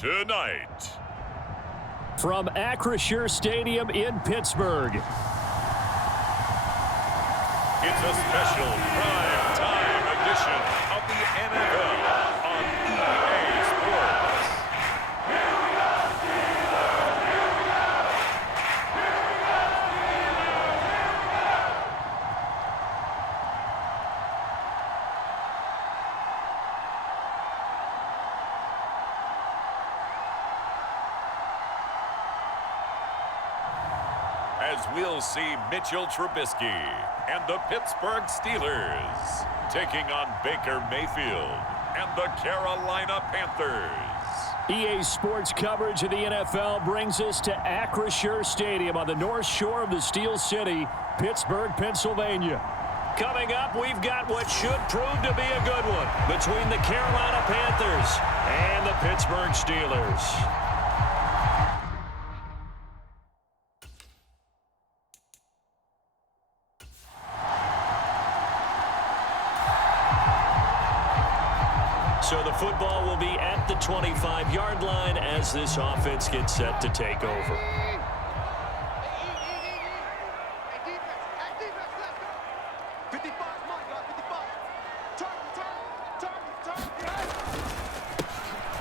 Tonight, from Acrisure Stadium in Pittsburgh, it's a special prime time edition of the NFL on EA Sports. As we'll see Mitchell Trubisky and the Pittsburgh Steelers taking on Baker Mayfield and the Carolina Panthers. EA Sports coverage of the NFL brings us to Acrisure Stadium on the north shore of the Steel City, Pittsburgh, Pennsylvania. Coming up, we've got what should prove to be a good one between the Carolina Panthers and the Pittsburgh Steelers. So the football will be at the 25-yard line as this offense gets set to take over.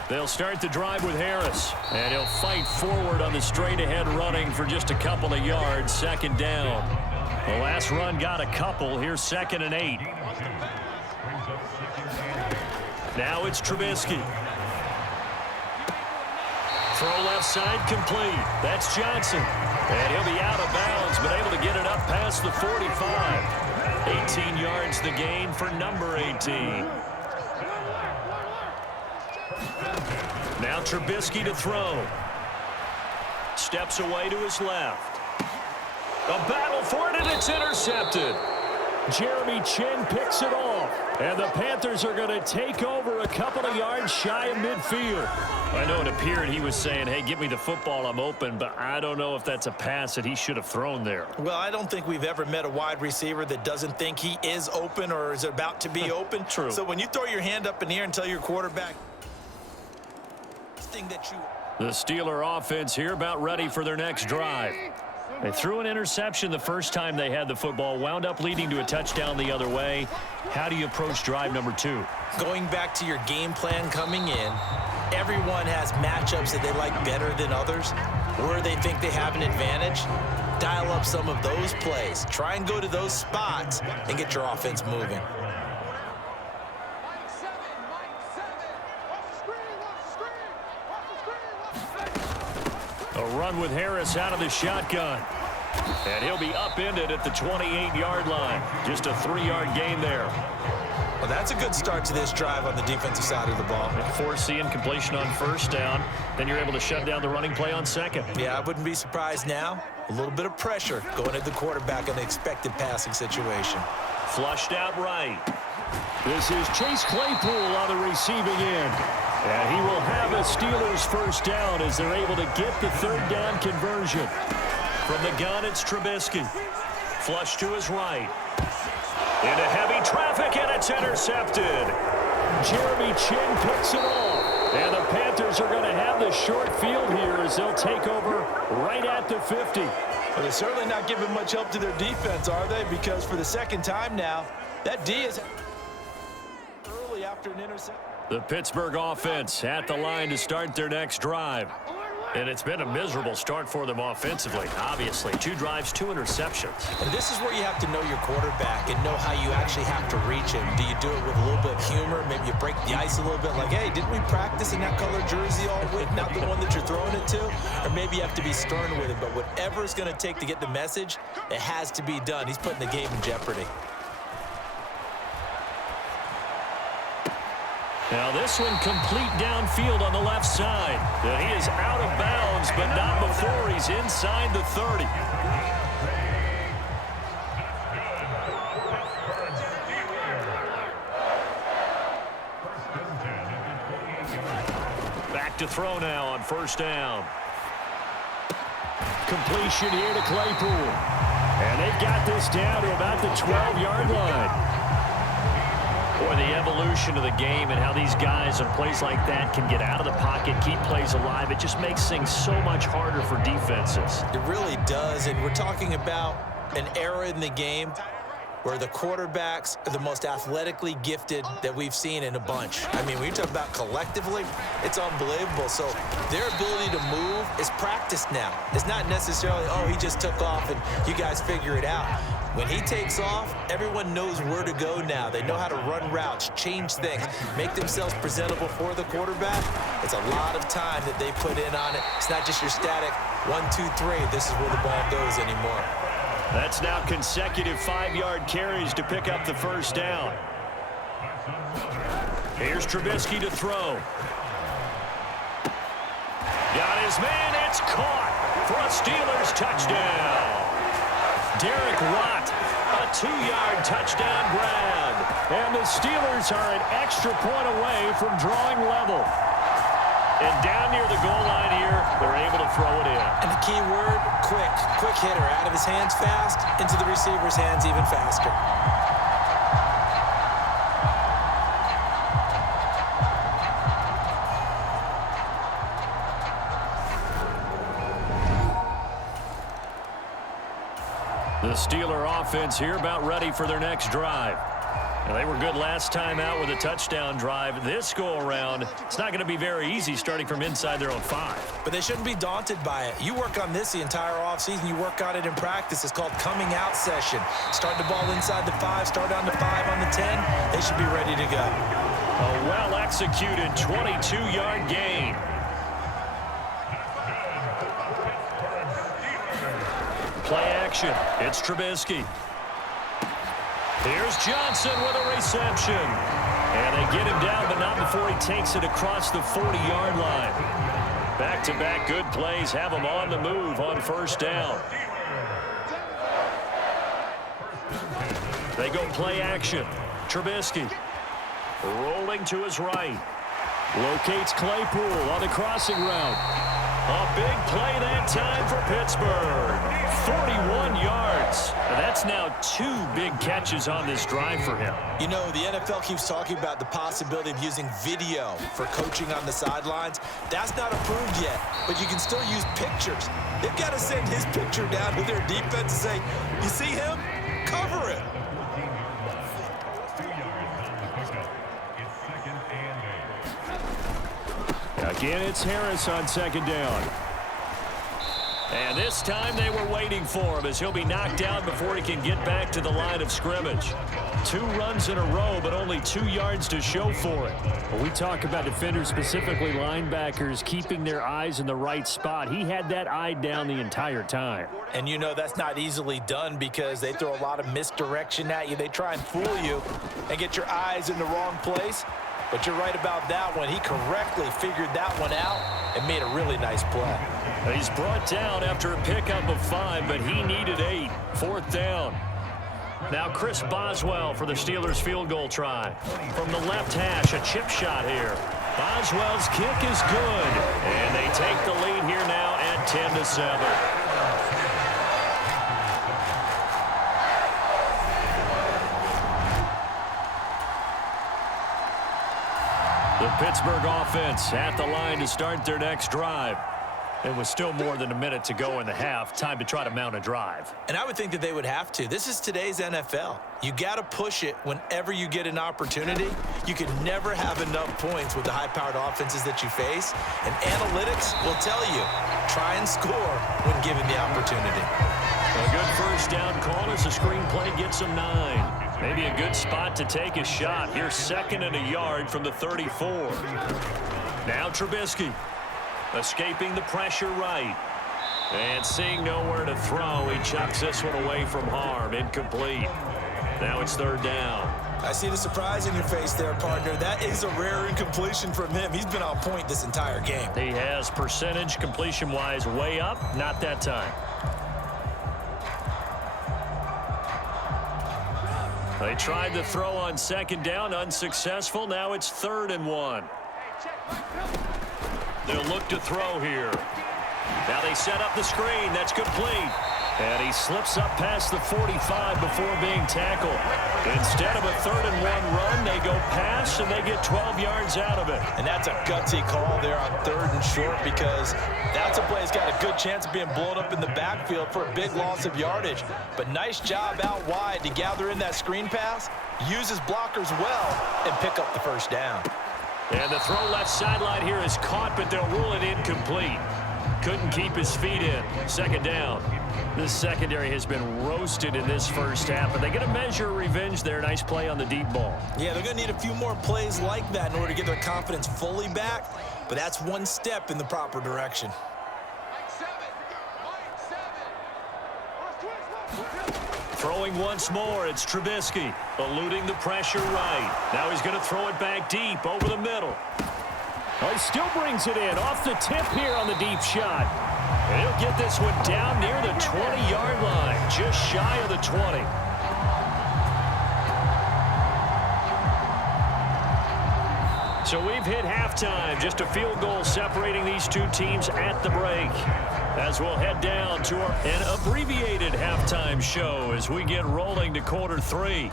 They'll start the drive with Harris, and he'll fight forward on the straight-ahead running for just a couple of yards, second down. The last run got a couple. Here's 2nd and 8. Now it's Trubisky. Throw left side complete. That's Johnson. And he'll be out of bounds, but able to get it up past the 45. 18 yards the gain for number 18. Now Trubisky to throw. Steps away to his left. A battle for it, and it's intercepted. Jeremy Chin picks it off. And the Panthers are going to take over a couple of yards shy of midfield. I know it appeared he was saying, hey, give me the football, I'm open, but I don't know if that's a pass that he should have thrown there. Well, I don't think we've ever met a wide receiver that doesn't think he is open or is about to be open. True. So when you throw your hand up in the air and tell your quarterback, the Steeler offense here about ready for their next drive. They threw an interception the first time they had the football, wound up leading to a touchdown the other way. How do you approach drive number 2? Going back to your game plan coming in, everyone has matchups that they like better than others, where they think they have an advantage. Dial up some of those plays. Try and go to those spots and get your offense moving. A run with Harris out of the shotgun. And he'll be upended at the 28-yard line. Just a 3-yard gain there. Well, that's a good start to this drive on the defensive side of the ball. Force the incompletion on first down. Then you're able to shut down the running play on second. Yeah, I wouldn't be surprised now. A little bit of pressure going at the quarterback in an expected passing situation. Flushed out right. This is Chase Claypool on the receiving end. And he will have a Steelers first down as they're able to get the third down conversion. From the gun, it's Trubisky. Flush to his right. Into heavy traffic, and it's intercepted. Jeremy Chin picks it off. And the Panthers are going to have the short field here as they'll take over right at the 50. Well, they're certainly not giving much help to their defense, are they? Because for the second time now, that D is early after an interception. The Pittsburgh offense at the line to start their next drive. And it's been a miserable start for them offensively, obviously. 2 drives, 2 interceptions. And this is where you have to know your quarterback and know how you actually have to reach him. Do you do it with a little bit of humor? Maybe you break the ice a little bit like, hey, didn't we practice in that color jersey all week, not the one that you're throwing it to? Or maybe you have to be stern with it. But whatever it's going to take to get the message, it has to be done. He's putting the game in jeopardy. Now this one complete downfield on the left side. And he is out of bounds, but not before he's inside the 30. Back to throw now on first down. Completion here to Claypool. And they've got this down to about the 12-yard line. Boy, the evolution of the game and how these guys in plays like that can get out of the pocket, keep plays alive, it just makes things so much harder for defenses. It really does, and we're talking about an era in the game where the quarterbacks are the most athletically gifted that we've seen in a bunch. I mean, when you talk about collectively, it's unbelievable. So their ability to move is practiced now. It's not necessarily, oh, he just took off and you guys figure it out. When he takes off, everyone knows where to go now. They know how to run routes, change things, make themselves presentable for the quarterback. It's a lot of time that they put in on it. It's not just your static 1, 2, 3. This is where the ball goes anymore. That's now consecutive 5-yard carries to pick up the first down. Here's Trubisky to throw. Got his man. It's caught for a Steelers touchdown. Derek Watt, a 2-yard touchdown grab. And the Steelers are an extra point away from drawing level. And down near the goal line here, they're able to throw it in. And the key word, quick. Quick hitter. Out of his hands fast, into the receiver's hands even faster. The Steeler offense here about ready for their next drive. Now, they were good last time out with a touchdown drive. This go-around, it's not going to be very easy starting from inside their own 5. But they shouldn't be daunted by it. You work on this the entire offseason. You work on it in practice. It's called coming out session. Start the ball inside the 5, start on the 5, on the 10. They should be ready to go. A well-executed 22-yard gain. Play action. It's Trubisky. Here's Johnson with a reception. And they get him down, but not before he takes it across the 40-yard line. Back-to-back good plays have him on the move on first down. They go play action. Trubisky rolling to his right. Locates Claypool on the crossing route. A big play that time for Pittsburgh. 41 yards. That's now 2 big catches on this drive for him. You know, the NFL keeps talking about the possibility of using video for coaching on the sidelines. That's not approved yet, but you can still use pictures. They've got to send his picture down to their defense and say, you see him? Cover it. Again, it's Harris on second down. And this time they were waiting for him as he'll be knocked down before he can get back to the line of scrimmage. 2 runs in a row, but only 2 yards to show for it. When we talk about defenders, specifically linebackers, keeping their eyes in the right spot, he had that eye down the entire time. And you know that's not easily done because they throw a lot of misdirection at you. They try and fool you and get your eyes in the wrong place. But you're right about that one. He correctly figured that one out and made a really nice play. He's brought down after a pickup of 5, but he needed 8. 4th down. Now Chris Boswell for the Steelers field goal try. From the left hash, a chip shot here. Boswell's kick is good. And they take the lead here now at 10-7. The Pittsburgh offense at the line to start their next drive. And with still more than a minute to go in the half, time to try to mount a drive. And I would think that they would have to. This is today's NFL. You got to push it whenever you get an opportunity. You can never have enough points with the high-powered offenses that you face. And analytics will tell you, try and score when given the opportunity. A good first down call as the screen play gets them 9. Maybe a good spot to take a shot. Here's 2nd and a yard from the 34. Now Trubisky. Escaping the pressure right. And seeing nowhere to throw, he chucks this one away from harm. Incomplete. Now it's 3rd down. I see the surprise in your face there, partner. That is a rare incompletion from him. He's been on point this entire game. He has percentage completion-wise way up. Not that time. They tried to throw on 2nd down. Unsuccessful. Now it's 3rd and 1. They'll look to throw here. Now they set up the screen. That's complete. And he slips up past the 45 before being tackled. Instead of a 3rd and 1 run, they go pass, and they get 12 yards out of it. And that's a gutsy call there on 3rd and short, because that's a play that's got a good chance of being blown up in the backfield for a big loss of yardage. But nice job out wide to gather in that screen pass, use his blockers well, and pick up the 1st down. And the throw left sideline here is caught, but they'll rule it incomplete. Couldn't keep his feet in. 2nd down. This secondary has been roasted in this first half, but they get a measure of revenge there. Nice play on the deep ball. Yeah, they're going to need a few more plays like that in order to get their confidence fully back, but that's one step in the proper direction. Throwing once more, it's Trubisky, eluding the pressure right. Now he's going to throw it back deep over the middle. Oh, he still brings it in off the tip here on the deep shot. And he'll get this one down near the 20-yard line, just shy of the 20. So we've hit halftime, just a field goal separating these two teams at the break. As we'll head down to an abbreviated halftime show as we get rolling to quarter 3.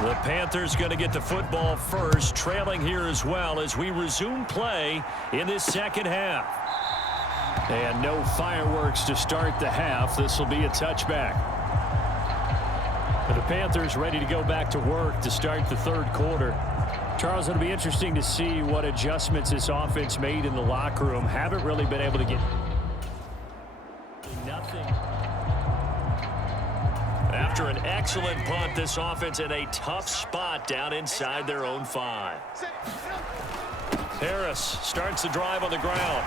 The Panthers going to get the football first, trailing here as well as we resume play in this second half. And no fireworks to start the half. This will be a touchback. The Panthers ready to go back to work to start the 3rd quarter. Charles, it'll be interesting to see what adjustments this offense made in the locker room. Haven't really been able to get nothing. After an excellent punt, this offense in a tough spot down inside their own 5. Harris starts the drive on the ground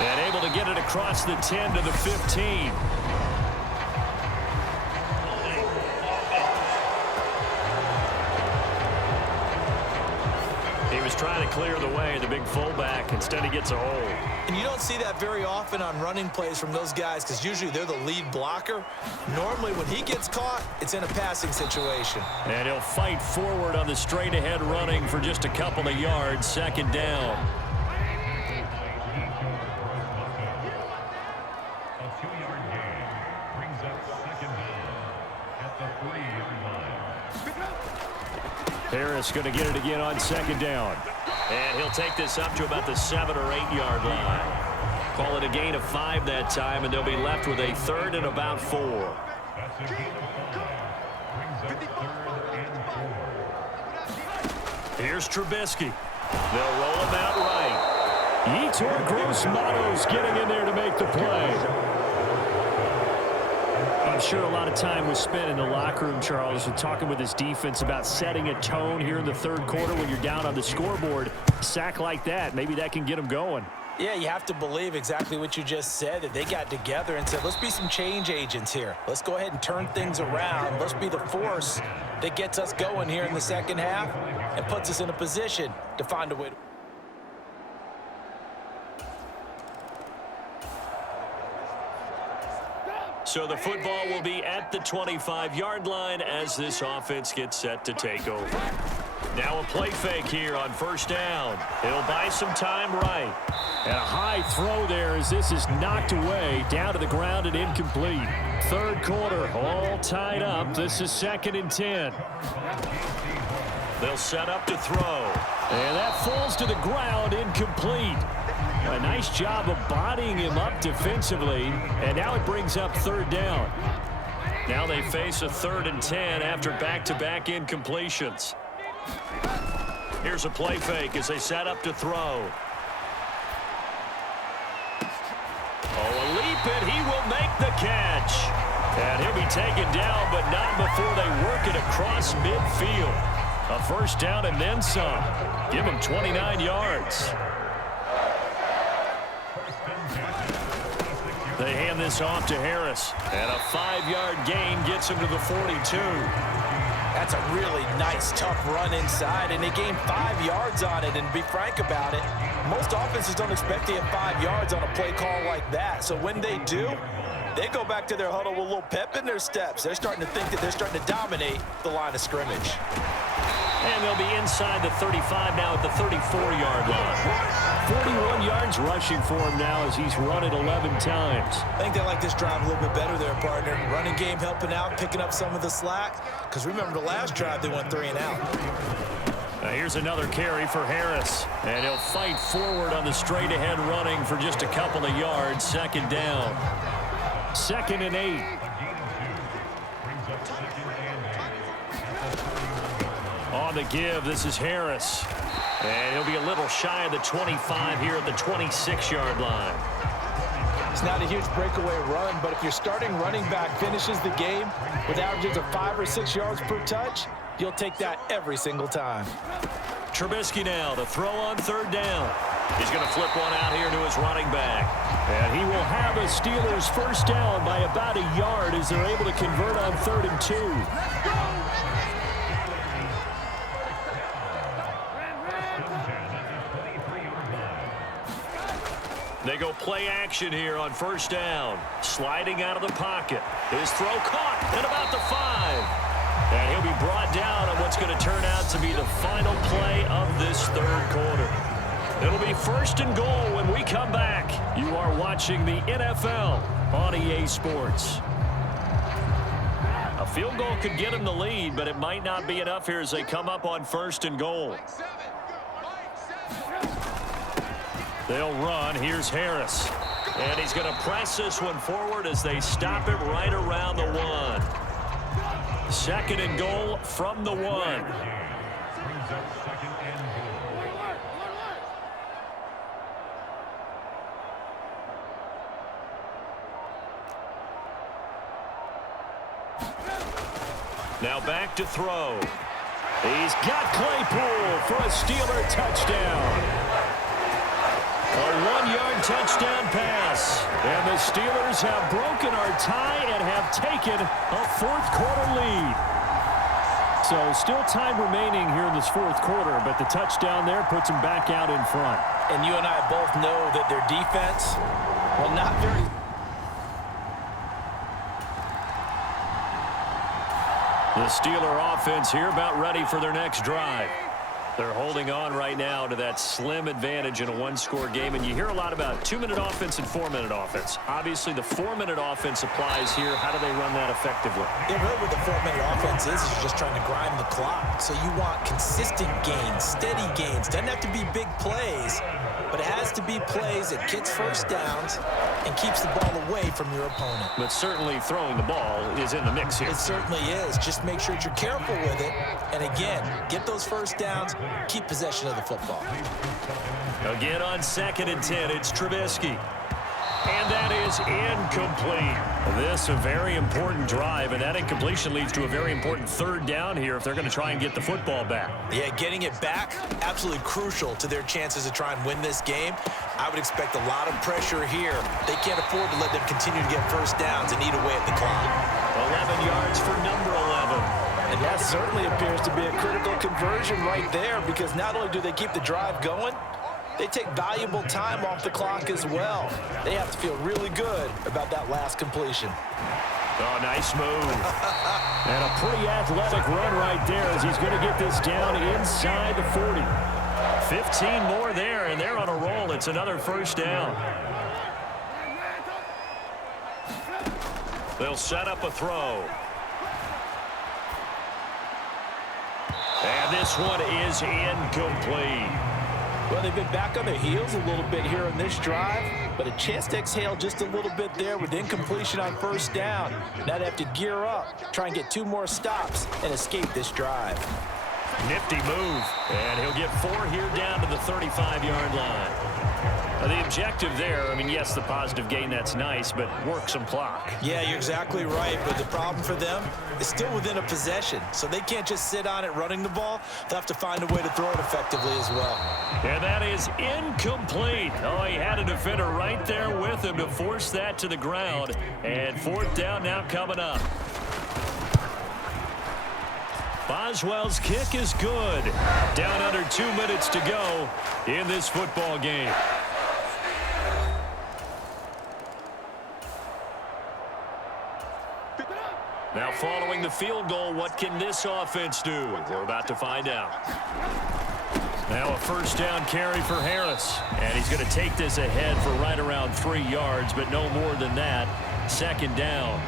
and able to get it across the 10 to the 15. He was trying to clear the way, the big fullback. Instead, he gets a hold. And you don't see that very often on running plays from those guys because usually they're the lead blocker. Normally, when he gets caught, it's in a passing situation. And he'll fight forward on the straight-ahead running for just a couple of yards. 2nd down. A 2-yard gain brings up 2nd down at the 3-yard line. Harris going to get it again on 2nd down. And he'll take this up to about the 7 or 8 yard line. Call it a gain of 5 that time, and they'll be left with a 3rd and about 4. That's a gain of 5. Brings up 3rd and 4. Here's Trubisky. They'll roll him out right. Yetur Gross-Matos getting in there to make the play. I'm sure a lot of time was spent in the locker room, Charles, and talking with his defense about setting a tone here in the 3rd quarter when you're down on the scoreboard. A sack like that, maybe that can get them going. Yeah, you have to believe exactly what you just said, that they got together and said, let's be some change agents here. Let's go ahead and turn things around. Let's be the force that gets us going here in the second half and puts us in a position to find a way to... So the football will be at the 25-yard line as this offense gets set to take over. Now a play fake here on first down. It'll buy some time right. And a high throw there as this is knocked away, down to the ground and incomplete. Third quarter, all tied up. This is 2nd and 10. They'll set up to throw. And that falls to the ground, incomplete. A nice job of bodying him up defensively. And now it brings up 3rd down. Now they face a 3rd and 10 after back-to-back incompletions. Here's a play fake as they set up to throw. Oh, a leap, and he will make the catch. And he'll be taken down, but not before they work it across midfield. A first down and then some. Give him 29 yards. They hand this off to Harris. And a 5-yard gain gets him to the 42. That's a really nice, tough run inside, and they gained 5 yards on it. And to be frank about it, most offenses don't expect to get 5 yards on a play call like that. So when they do, they go back to their huddle with a little pep in their steps. They're starting to think that they're starting to dominate the line of scrimmage. And they'll be inside the 35 now at the 34-yard line. 41 yards rushing for him now as he's run it 11 times. I think they like this drive a little bit better there, partner. Running game helping out, picking up some of the slack. Because remember the last drive, they went 3 and out. Here's another carry for Harris. And he'll fight forward on the straight-ahead running for just a couple of yards. 2nd down. 2nd and 8. On the give, this is Harris. And he'll be a little shy of the 25 here at the 26-yard line. It's not a huge breakaway run, but if your starting running back finishes the game with averages of 5 or 6 yards per touch, you'll take that every single time. Trubisky now, the throw on 3rd down. He's going to flip one out here to his running back. And he will have a Steelers first down by about a yard as they're able to convert on 3rd and 2. They go play action here on first down. Sliding out of the pocket. His throw caught at about the 5. And he'll be brought down on what's going to turn out to be the final play of this 3rd quarter. It'll be 1st and goal when we come back. You are watching the NFL on EA Sports. A field goal could get him the lead, but it might not be enough here as they come up on 1st and goal. They'll run. Here's Harris. And he's going to press this one forward as they stop it right around the 1. 2nd and goal from the 1. Now back to throw. He's got Claypool for a Steeler touchdown. A 1-yard touchdown pass. And the Steelers have broken our tie and have taken a 4th quarter lead. So still time remaining here in this 4th quarter, but the touchdown there puts them back out in front. And you and I both know that their defense, well, not very... The Steeler offense here about ready for their next drive. They're holding on right now to that slim advantage in a 1-score game. And you hear a lot about 2-minute offense and 4-minute offense. Obviously, the 4-minute offense applies here. How do they run that effectively? Yeah, really what the 4-minute offense is you're just trying to grind the clock. So you want consistent gains, steady gains. Doesn't have to be big plays, but it has to be plays that gets first downs and keeps the ball away from your opponent. But certainly throwing the ball is in the mix here. It certainly is. Just make sure that you're careful with it. And again, get those first downs, keep possession of the football. Again on 2nd and 10, it's Trubisky. And that is incomplete. This a very important drive, and that incompletion leads to a very important 3rd down here if they're going to try and get the football back. Yeah, getting it back, absolutely crucial to their chances to try and win this game. I would expect a lot of pressure here. They can't afford to let them continue to get first downs and eat away at the clock. 11 yards for number 11. And that certainly appears to be a critical conversion right there, because not only do they keep the drive going, they take valuable time off the clock as well. They have to feel really good about that last completion. Oh, nice move. And a pretty athletic run right there as he's going to get this down inside the 40. 15 more there, and they're on a roll. It's another first down. They'll set up a throw. And this one is incomplete. Well, they've been back on their heels a little bit here on this drive, but a chance to exhale just a little bit there with incompletion on first down. Now they have to gear up, try and get 2 more stops, and escape this drive. Nifty move, and he'll get 4 here down to the 35-yard line. The objective there, I mean, yes, the positive gain, that's nice, but work some clock. Yeah, you're exactly right, but the problem for them is still within a possession, so they can't just sit on it running the ball. They'll have to find a way to throw it effectively as well. And that is incomplete. Oh, he had a defender right there with him to force that to the ground. And 4th down now coming up. Boswell's kick is good. Down under 2 minutes to go in this football game. Now following the field goal, what can this offense do? We're about to find out. Now a first down carry for Harris. And he's going to take this ahead for right around 3 yards, but no more than that. 2nd down.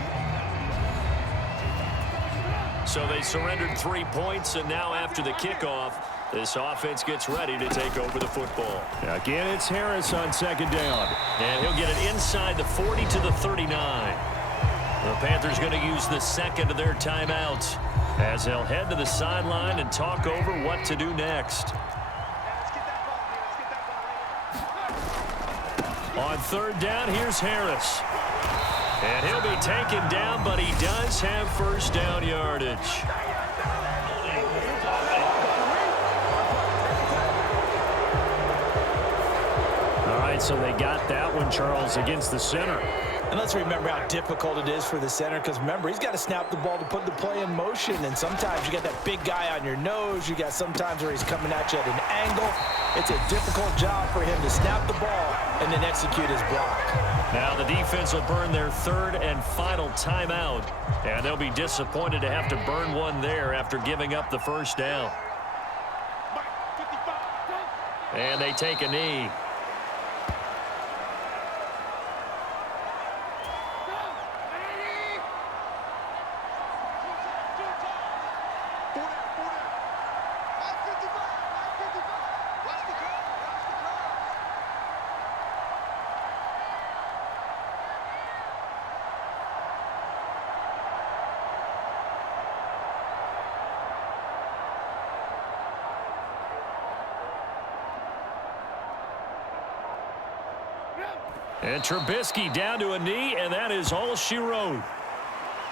So they surrendered 3 points, and now after the kickoff, this offense gets ready to take over the football. Again, it's Harris on 2nd down. And he'll get it inside the 40 to the 39. The Panthers going to use the 2nd of their timeouts as they'll head to the sideline and talk over what to do next. On 3rd down, here's Harris. And he'll be taken down, but he does have first down yardage. All right, so they got that one, Charles, against the center. And let's remember how difficult it is for the center, because remember, he's got to snap the ball to put the play in motion, and sometimes you got that big guy on your nose. You got sometimes where he's coming at you at an angle. It's a difficult job for him to snap the ball and then execute his block. Now the defense will burn their 3rd and final timeout, and they'll be disappointed to have to burn one there after giving up the first down. And they take a knee. And Trubisky down to a knee, and that is all she wrote.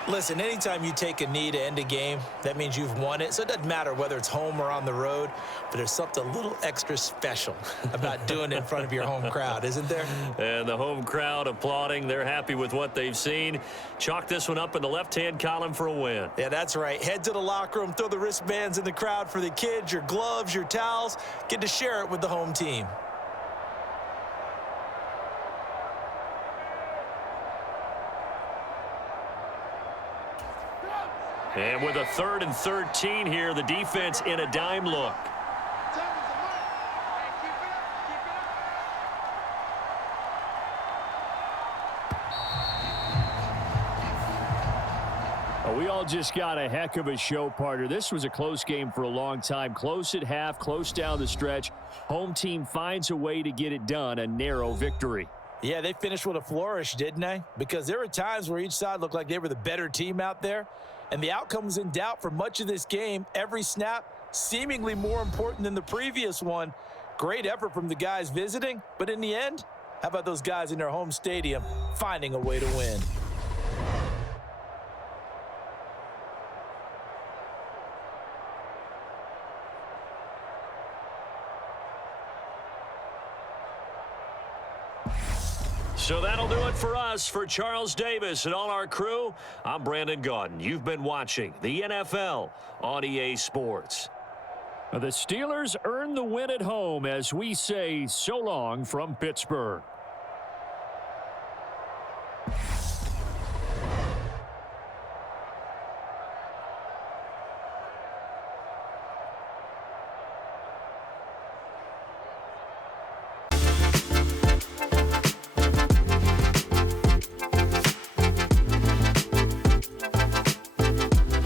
Listen, anytime you take a knee to end a game, that means you've won it. So it doesn't matter whether it's home or on the road, but there's something a little extra special about doing it in front of your home crowd, isn't there? And the home crowd applauding. They're happy with what they've seen. Chalk this one up in the left-hand column for a win. Yeah, that's right. Head to the locker room, throw the wristbands in the crowd for the kids, your gloves, your towels. Get to share it with the home team. And with a 3rd and 13 here, the defense in a dime look. We all just got a heck of a show, partner. This was a close game for a long time. Close at half, close down the stretch. Home team finds a way to get it done, a narrow victory. Yeah, they finished with a flourish, didn't they? Because there were times where each side looked like they were the better team out there. And the outcome was in doubt for much of this game. Every snap seemingly more important than the previous one. Great effort from the guys visiting. But in the end, how about those guys in their home stadium finding a way to win? So that'll do it for us. For Charles Davis and all our crew, I'm Brandon Gaudin. You've been watching the NFL on EA Sports. The Steelers earn the win at home as we say so long from Pittsburgh.